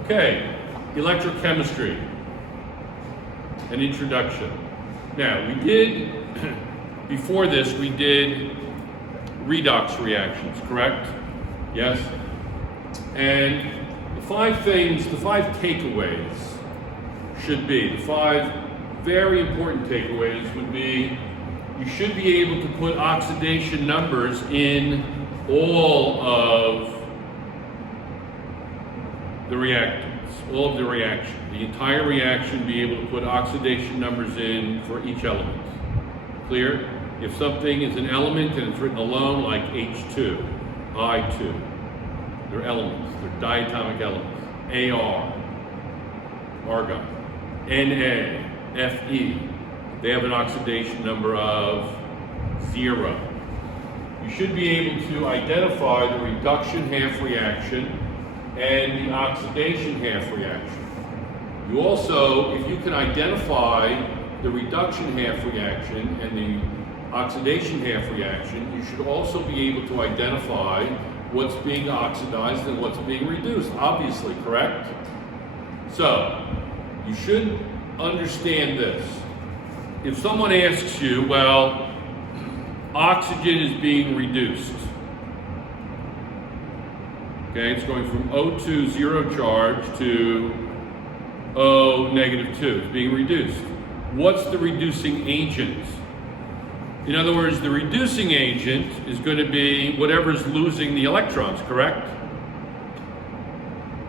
Okay, electrochemistry, an introduction. Now, before this, we did redox reactions, correct? Yes? And the five takeaways should be, the five very important takeaways would be, you should be able to put oxidation numbers in all of the reactants, all of the reaction. The entire reaction, be able to put oxidation numbers in for each element. Clear? If something is an element and it's written alone, like H2, I2, they're elements, they're diatomic elements. Ar, argon, Na, Fe, they have an oxidation number of 0. You should be able to identify the reduction half reaction and the oxidation half reaction. You also, if you can identify the reduction half reaction and the oxidation half reaction, you should also be able to identify what's being oxidized and what's being reduced, obviously, correct? So, you should understand this. If someone asks you, well, oxygen is being reduced. Okay, it's going from O2, 0 charge, to O, -2. It's being reduced. What's the reducing agent? In other words, the reducing agent is going to be whatever's losing the electrons, correct?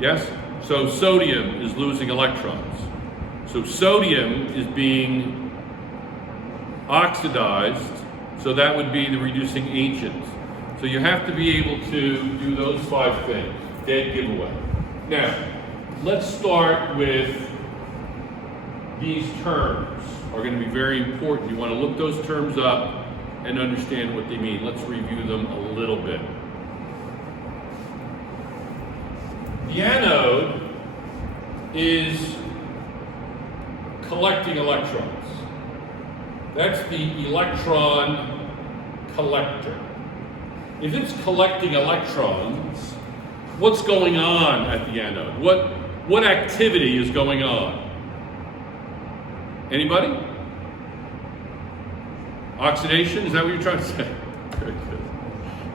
Yes? So sodium is losing electrons. So sodium is being oxidized, so that would be the reducing agent. So you have to be able to do those 5 things. Dead giveaway. Now, let's start with these terms. Are going to be very important. You want to look those terms up and understand what they mean. Let's review them a little bit. The anode is collecting electrons. That's the electron collector. If it's collecting electrons, what's going on at the anode? What activity is going on? Anybody? Oxidation? Is that what you're trying to say? Very good.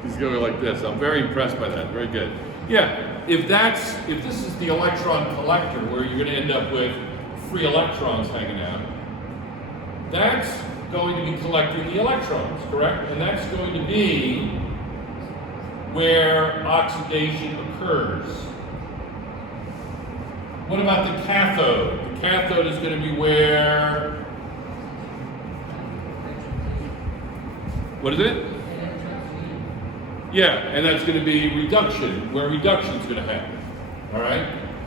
He's going like this. I'm very impressed by that. Very good. Yeah. If this is the electron collector, where you're going to end up with free electrons hanging out, that's going to be collecting the electrons, correct? And that's going to be where oxidation occurs. What about the cathode? The cathode is going to be where? What is it? Yeah, and that's going to be reduction, where reduction is going to happen. All right?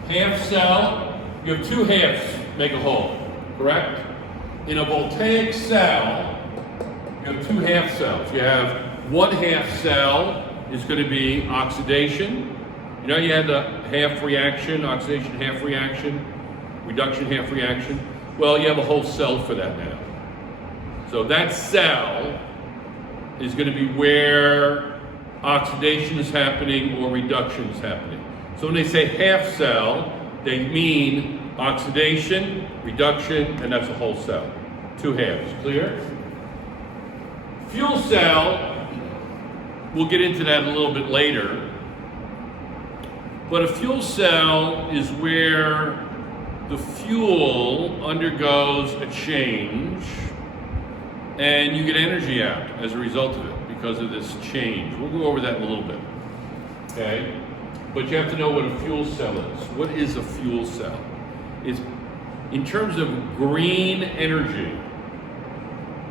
Half cell, you have 2 halves make a whole, correct? In a voltaic cell, you have 2 half cells. You have 1 half cell is going to be oxidation. You know, you had the half reaction, oxidation half reaction, reduction half reaction. Well, you have a whole cell for that now. So that cell is going to be where oxidation is happening or reduction is happening. So when they say half cell, they mean oxidation, reduction, and that's a whole cell. 2 halves. Clear? Fuel cell, we'll get into that a little bit later. But a fuel cell is where the fuel undergoes a change and you get energy out as a result of it because of this change. We'll go over that in a little bit. Okay? But you have to know what a fuel cell is. What is a fuel cell? It's in terms of green energy,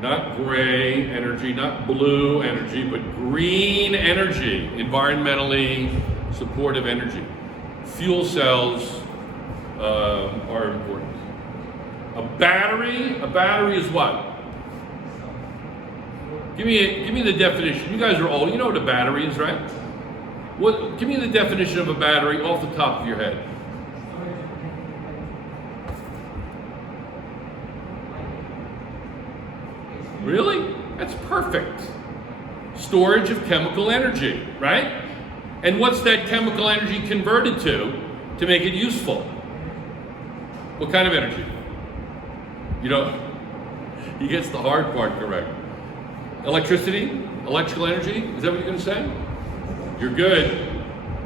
not gray energy, not blue energy, but green energy, environmentally supportive energy. Fuel cells are important. A battery is what? Give me the definition. You guys are old. You know what a battery is, right? Give me the definition of a battery off the top of your head. Really? That's perfect. Storage of chemical energy, right? And what's that chemical energy converted to? to make it useful. What kind of energy? You know, he gets the hard part correct. Electricity? Electrical energy? Is that what you're going to say? You're good.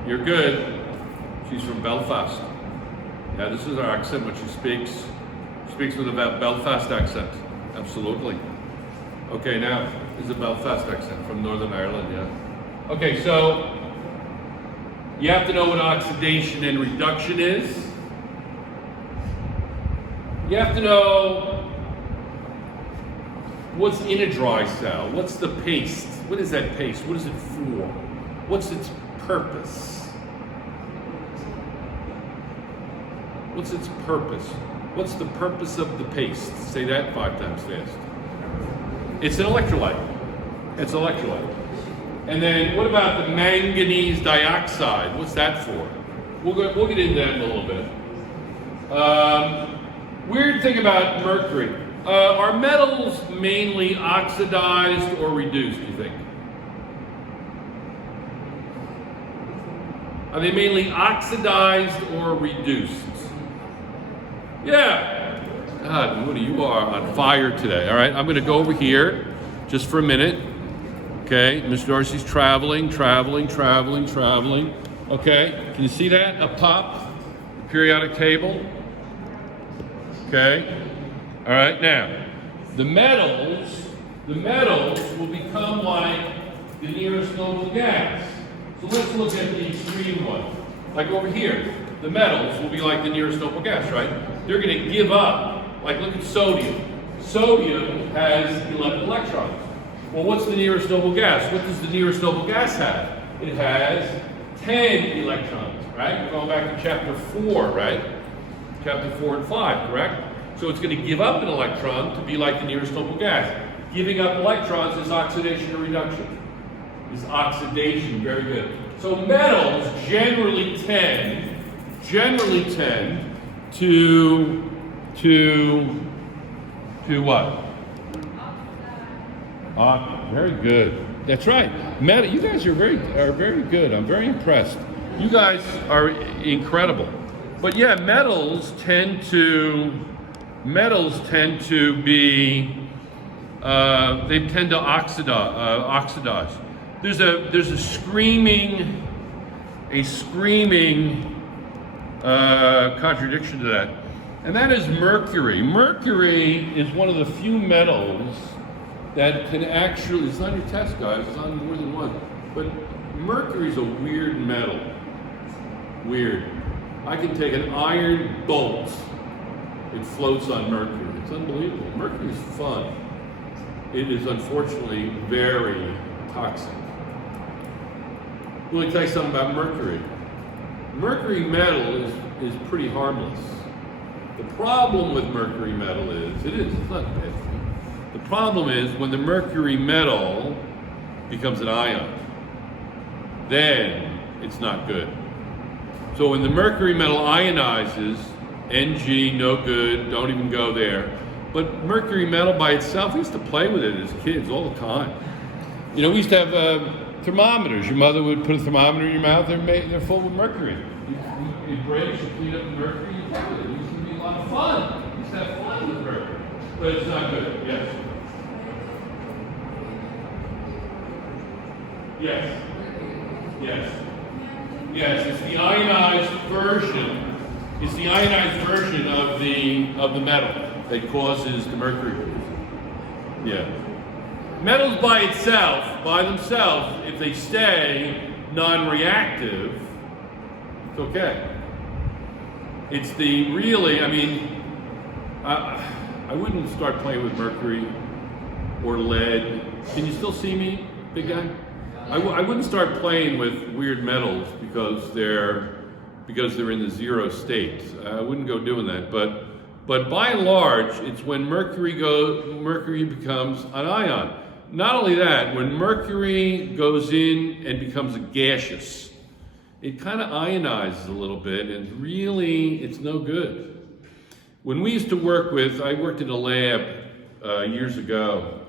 You're good. She's from Belfast. Yeah, this is her accent when she speaks. She speaks with a Belfast accent. Absolutely. Okay, now, this is a Belfast accent from Northern Ireland, yeah. Okay, so you have to know what oxidation and reduction is. You have to know what's in a dry cell. What's the paste? What is that paste? What is it for? What's its purpose? What's its purpose? What's the purpose of the paste? Say that 5 times fast. It's an electrolyte. It's an electrolyte. And then what about the manganese dioxide? What's that for? We'll get into that in a little bit. Weird thing about mercury. Are metals mainly oxidized or reduced, do you think? Are they mainly oxidized or reduced? Yeah. God, Moody, you are on fire today. All right, I'm going to go over here just for a minute. Okay, Miss Dorsey's traveling. Okay, can you see that up top? The periodic table. Okay. All right, now, the metals will become like the nearest noble gas. So let's look at the extreme one. Like over here, the metals will be like the nearest noble gas, right? They're going to give up. Like look at sodium. Sodium has 11 electrons. Well, what's the nearest noble gas? What does the nearest noble gas have? It has 10 electrons, right? We're going back to chapter 4, right? Chapter 4 and 5, correct? So it's going to give up an electron to be like the nearest noble gas. Giving up electrons is oxidation or reduction. Is oxidation, very good. So metals generally tend to what? Very good. That's right. Metal. You guys are very good. I'm very impressed. You guys are incredible. But yeah, metals tend to be. They tend to oxidize. There's a screaming contradiction to that, and that is mercury. Mercury is one of the few metals that can actually, it's on your test, guys, it's on more than one, but mercury is a weird metal. Weird. I can take an iron bolt, it floats on mercury. It's unbelievable. Mercury is fun. It is unfortunately very toxic. Let me tell you something about mercury. Mercury metal is pretty harmless. The problem with mercury metal is, it's not bad for you. The problem is when the mercury metal becomes an ion, then it's not good. So when the mercury metal ionizes, Ng, no good, don't even go there. But mercury metal by itself, we used to play with it as kids all the time. You know, we used to have thermometers. Your mother would put a thermometer in your mouth, they're full of mercury. You break, you clean up the mercury, you play with it. It used to be a lot of fun. You used to have fun with mercury. But it's not good, yes. Yes. Yes. Yes, it's the ionized version. It's the ionized version of the metal that causes the mercury producing. Yeah. Metals by themselves, if they stay non-reactive, it's okay. It's the really, I wouldn't start playing with mercury or lead. Can you still see me, big guy? I wouldn't start playing with weird metals because they're in the zero state. I wouldn't go doing that. But by and large, it's when mercury becomes an ion. Not only that, when mercury goes in and becomes a gaseous, it kind of ionizes a little bit, and really, it's no good. When we used to I worked in a lab years ago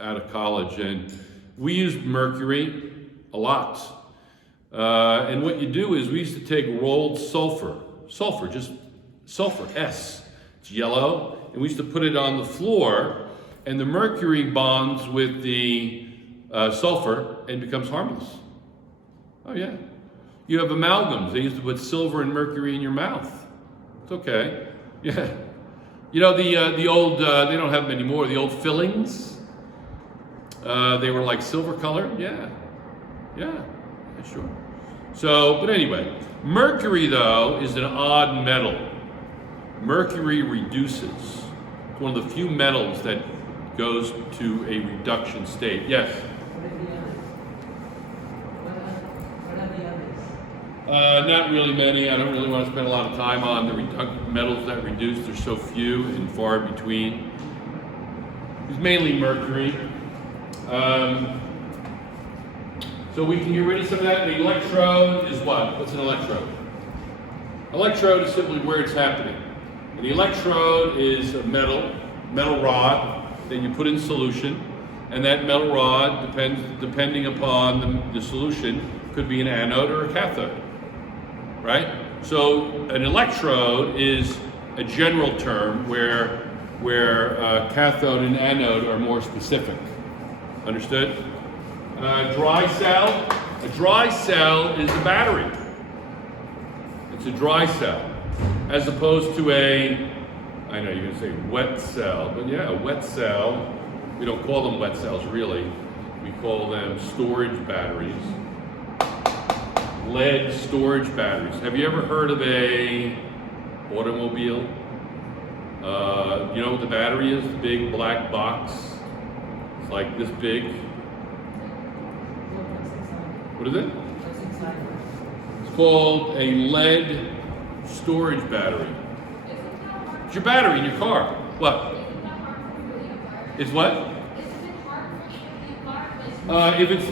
out of college, and we used mercury a lot. And what you do is we used to take rolled sulfur, just sulfur, S. It's yellow, and we used to put it on the floor, and the mercury bonds with the sulfur and becomes harmless. Oh yeah. You have amalgams. They used to put silver and mercury in your mouth. It's okay. Yeah. You know the old, they don't have them anymore, the old fillings? They were like silver colored? Yeah, sure. So, but anyway, mercury though is an odd metal. Mercury reduces. It's one of the few metals that goes to a reduction state. Yes? Not really many. I don't really want to spend a lot of time on the metals that reduce. They're so few and far between. It's mainly mercury. So we can get rid of some of that. The electrode is what? What's an electrode? Electrode is simply where it's happening. And the electrode is a metal rod that you put in solution, and that metal rod, depending upon the solution, could be an anode or a cathode, right? So an electrode is a general term where cathode and anode are more specific. Understood? Dry cell. A dry cell is a battery. It's a dry cell, as opposed to I know you're going to say wet cell, but yeah, a wet cell, we don't call them wet cells really. We call them storage batteries. Lead storage batteries. Have you ever heard of a automobile? You know what the battery is? The big black box. It's like this big. What is it? It's called a lead storage battery. It's your battery in your car. What? Is what? If it's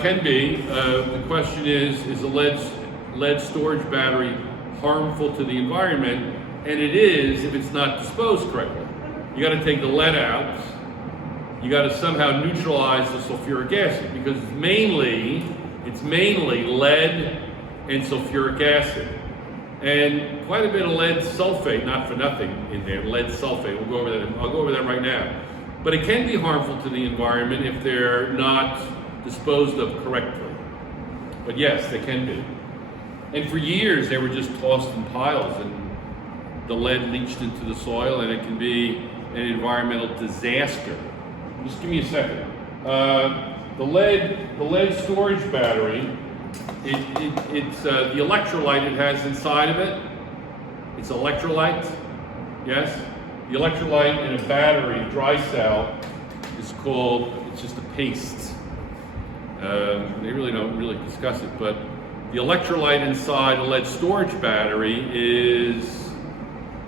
can be. The question is a lead storage battery harmful to the environment? And it is if it's not disposed correctly. You got to take the lead out. You got to somehow neutralize the sulfuric acid because it's mainly lead and sulfuric acid. And quite a bit of lead sulfate, not for nothing in there, lead sulfate. We'll go over that. I'll go over that right now. But it can be harmful to the environment if they're not disposed of correctly. But yes, they can be. And for years, they were just tossed in piles, and the lead leached into the soil, and it can be an environmental disaster. Just give me a second. The lead storage battery, it's the electrolyte it has inside of it. It's electrolyte, yes? The electrolyte in a battery, dry cell, is called, it's just a paste. They really don't really discuss it, but the electrolyte inside a lead storage battery is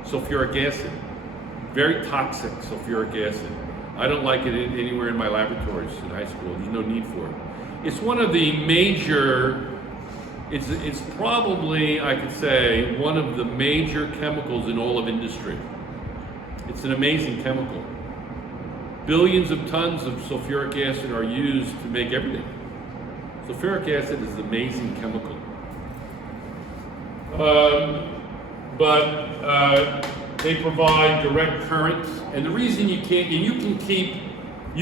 sulfuric acid. Very toxic sulfuric acid. I don't like it anywhere in my laboratories in high school. There's no need for it. It's one of the major, it's probably, I could say, one of the major chemicals in all of industry. It's an amazing chemical. Billions of tons of sulfuric acid are used to make everything. Sulfuric acid is an amazing chemical. They provide direct current, and the reason you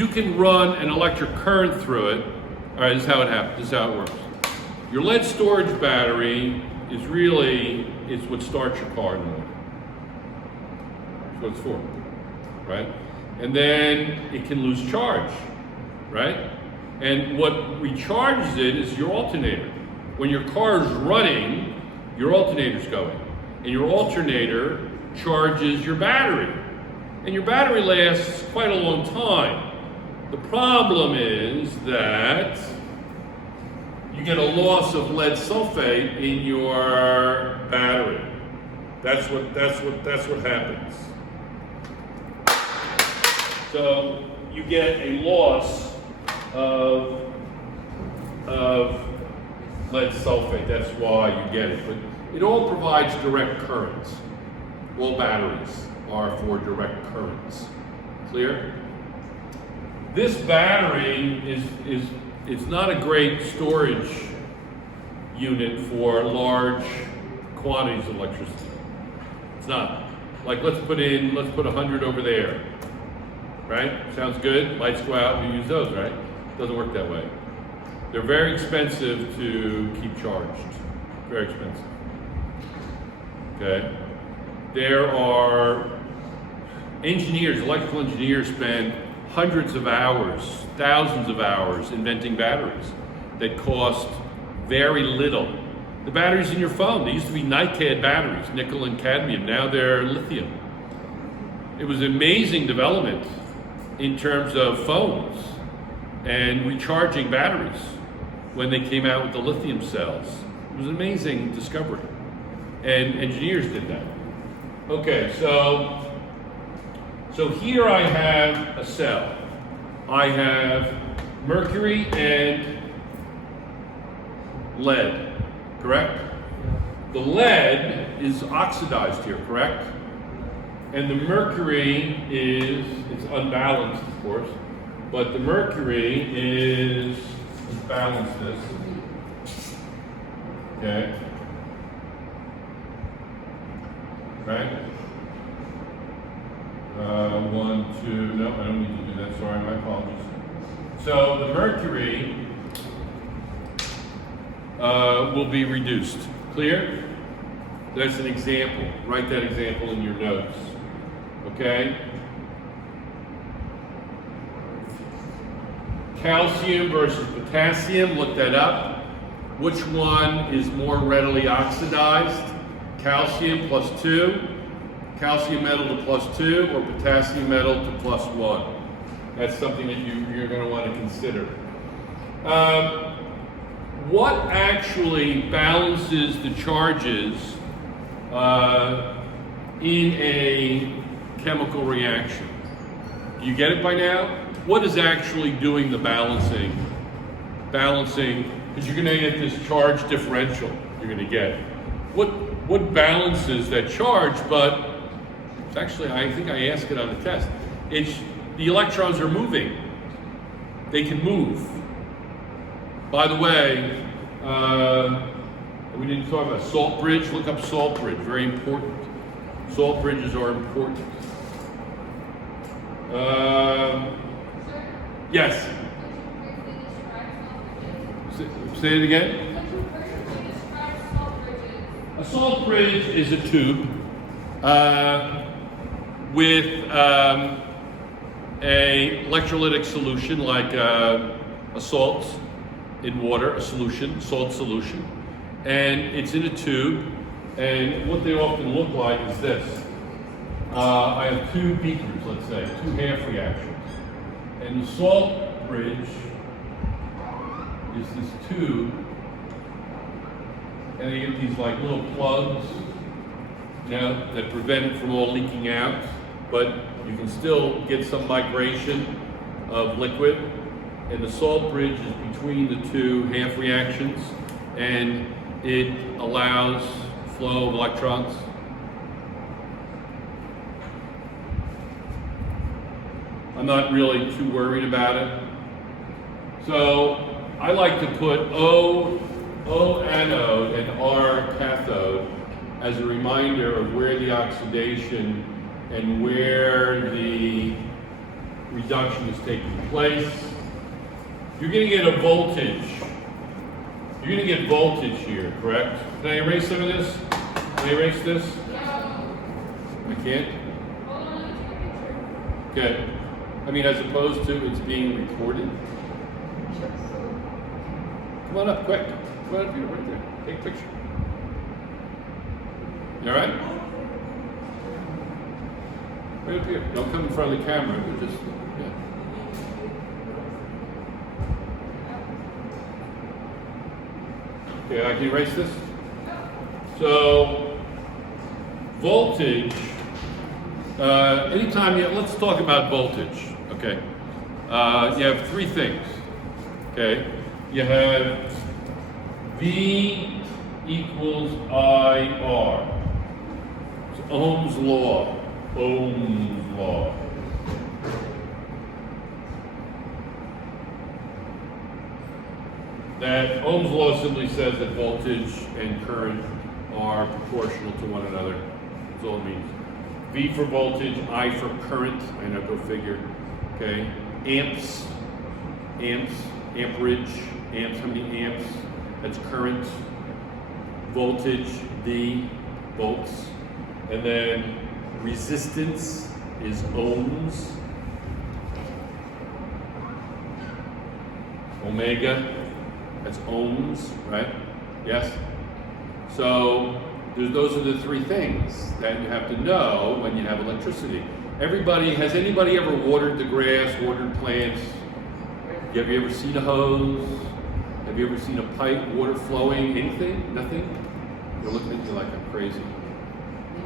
can run an electric current through it. All right, this is how it happens. This is how it works. Your lead storage battery is what starts your car in the morning. That's what it's for, right? And then it can lose charge, right? And what recharges it is your alternator. When your car is running, your alternator's going, and your alternator charges your battery. And your battery lasts quite a long time. The problem is that you get a loss of lead sulfate in your battery. That's what happens. So you get a loss of lead sulfate. That's why you get it. But it all provides direct currents. All batteries are for direct currents. Clear? This battery is not a great storage unit for large quantities of electricity. It's not. Like let's put 100 over there, right? Sounds good, lights go out, we use those, right? Doesn't work that way. They're very expensive to keep charged, very expensive, okay? There are engineers, electrical engineers spend hundreds of hours, thousands of hours inventing batteries that cost very little. The batteries in your phone, they used to be NiCad batteries, nickel and cadmium, now they're lithium. It was an amazing development in terms of phones and recharging batteries when they came out with the lithium cells. It was an amazing discovery, and engineers did that. Okay, so here I have a cell. I have mercury and lead, correct? The lead is oxidized here, correct? And the mercury it's unbalanced, of course, but the mercury is, let's balance this, okay? Right? 1, 2, no, I don't need to do that, sorry, my apologies. So the mercury will be reduced. Clear? That's an example. Write that example in your notes. Okay? Calcium versus potassium, look that up. Which one is more readily oxidized? Calcium +2, calcium metal to +2, or potassium metal to +1. That's something that you're going to want to consider. What actually balances the charges in a chemical reaction? Do you get it by now? What is actually doing the balancing? Balancing, because you're going to get this charge differential you're going to get. What balances that charge? But it's actually, I think I asked it on the test. It's the electrons are moving. They can move. By the way, we didn't talk about salt bridge. Look up salt bridge, very important. Salt bridges are important. Yes? Say it again? A salt bridge is a tube with a electrolytic solution like a salt in water, a solution, salt solution, and it's in a tube, and what they often look like is this. I have two beakers, let's say, two half reactions, and the salt bridge is this tube, and they get these like little plugs, that prevent it from all leaking out, but you can still get some migration of liquid, and the salt bridge is between the two half reactions, and it allows flow of electrons. I'm not really too worried about it. So I like to put O anode and R cathode as a reminder of where the oxidation and where the reduction is taking place. You're going to get a voltage. You're going to get voltage here, correct? Can I erase some of this? Can I erase this? I can't? Okay. I mean, as opposed to it's being recorded. Come on up, quick. Come on up here, right there. Take a picture. You all right? Right up here. Don't come in front of the camera. We're just, yeah. Okay, I can erase this. So, voltage. Anytime let's talk about voltage. Okay. You have three things. Okay. You have V equals IR. It's Ohm's law. Ohm's law. that Ohm's law simply says that voltage and current are proportional to one another. That's all it means. V for voltage, I for current. I know, go figure. Okay. Amps, amperage, amps, how many amps? That's current. Voltage, D, volts. And then resistance is ohms. Omega, that's ohms, right? Yes? So those are the three things that you have to know when you have electricity. Has anybody ever watered the grass, watered plants? Have you ever seen a hose? Have you ever seen a pipe, water flowing, anything? Nothing? They're looking at you like I'm crazy.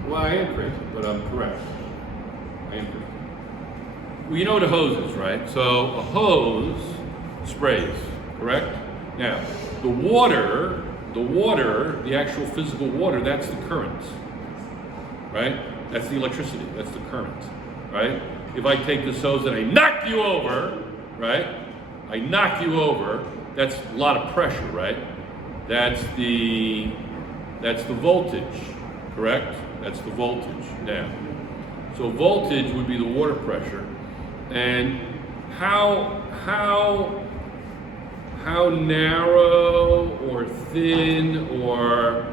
Well, I am crazy, but I'm correct. I am crazy. Well, you know what a hose is, right? So a hose sprays, correct? Now, the water, the actual physical water, that's the current, right? That's the electricity, that's the current, right? If I take this hose and I knock you over, right? I knock you over, that's a lot of pressure, right? That's the voltage, correct? That's the voltage now. So voltage would be the water pressure, and how narrow or thin or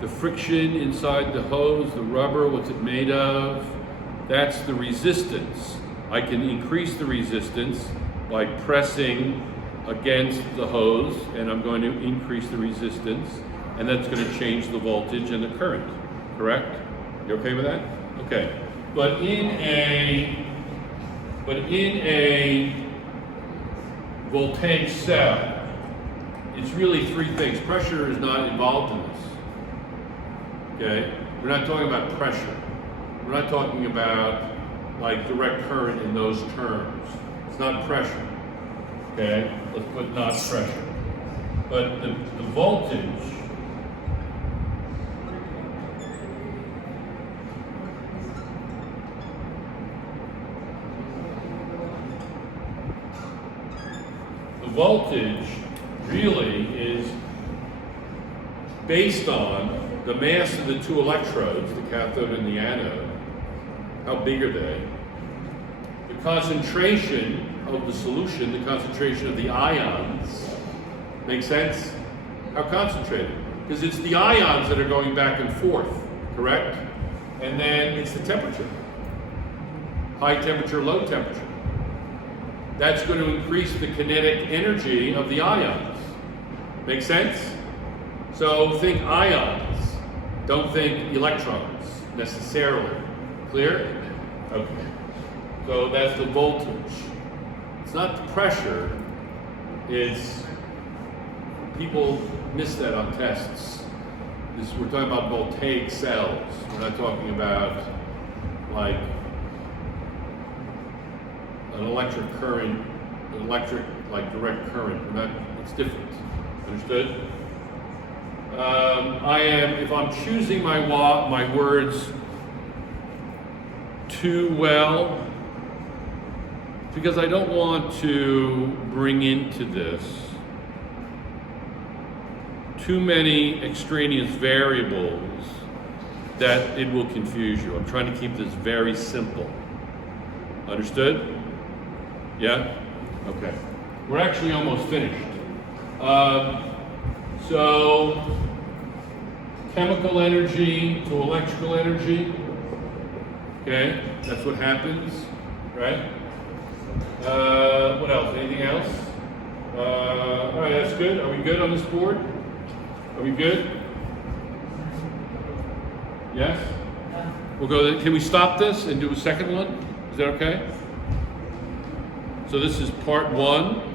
the friction inside the hose, the rubber, what's it made of? That's the resistance. I can increase the resistance by pressing against the hose, and I'm going to increase the resistance, and that's going to change the voltage and the current, correct? You okay with that? Okay. But in a voltaic cell, it's really three things. Pressure is not involved in this. Okay? We're not talking about pressure. We're not talking about like direct current in those terms. It's not pressure. Okay? Let's put not pressure. But the voltage, voltage really is based on the mass of the two electrodes, the cathode and the anode. How big are they? The concentration of the solution, the concentration of the ions. Make sense? How concentrated? Because it's the ions that are going back and forth, correct? And then it's the temperature. High temperature, low temperature. That's going to increase the kinetic energy of the ions. Make sense? So think ions. Don't think electrons necessarily. Clear? Okay. So that's the voltage. It's not the pressure. It's, people miss that on tests. We're talking about voltaic cells. We're not talking about like an electric current, like direct current. It's different. Understood? If I'm choosing my words too well, because I don't want to bring into this too many extraneous variables that it will confuse you. I'm trying to keep this very simple. Understood? Yeah? Okay. We're actually almost finished. So, chemical energy to electrical energy. Okay? That's what happens, right? What else? Anything else? All right, that's good. Are we good on this board? Are we good? Yes? We'll go. Can we stop this and do a second one? Is that okay? So this is part 1.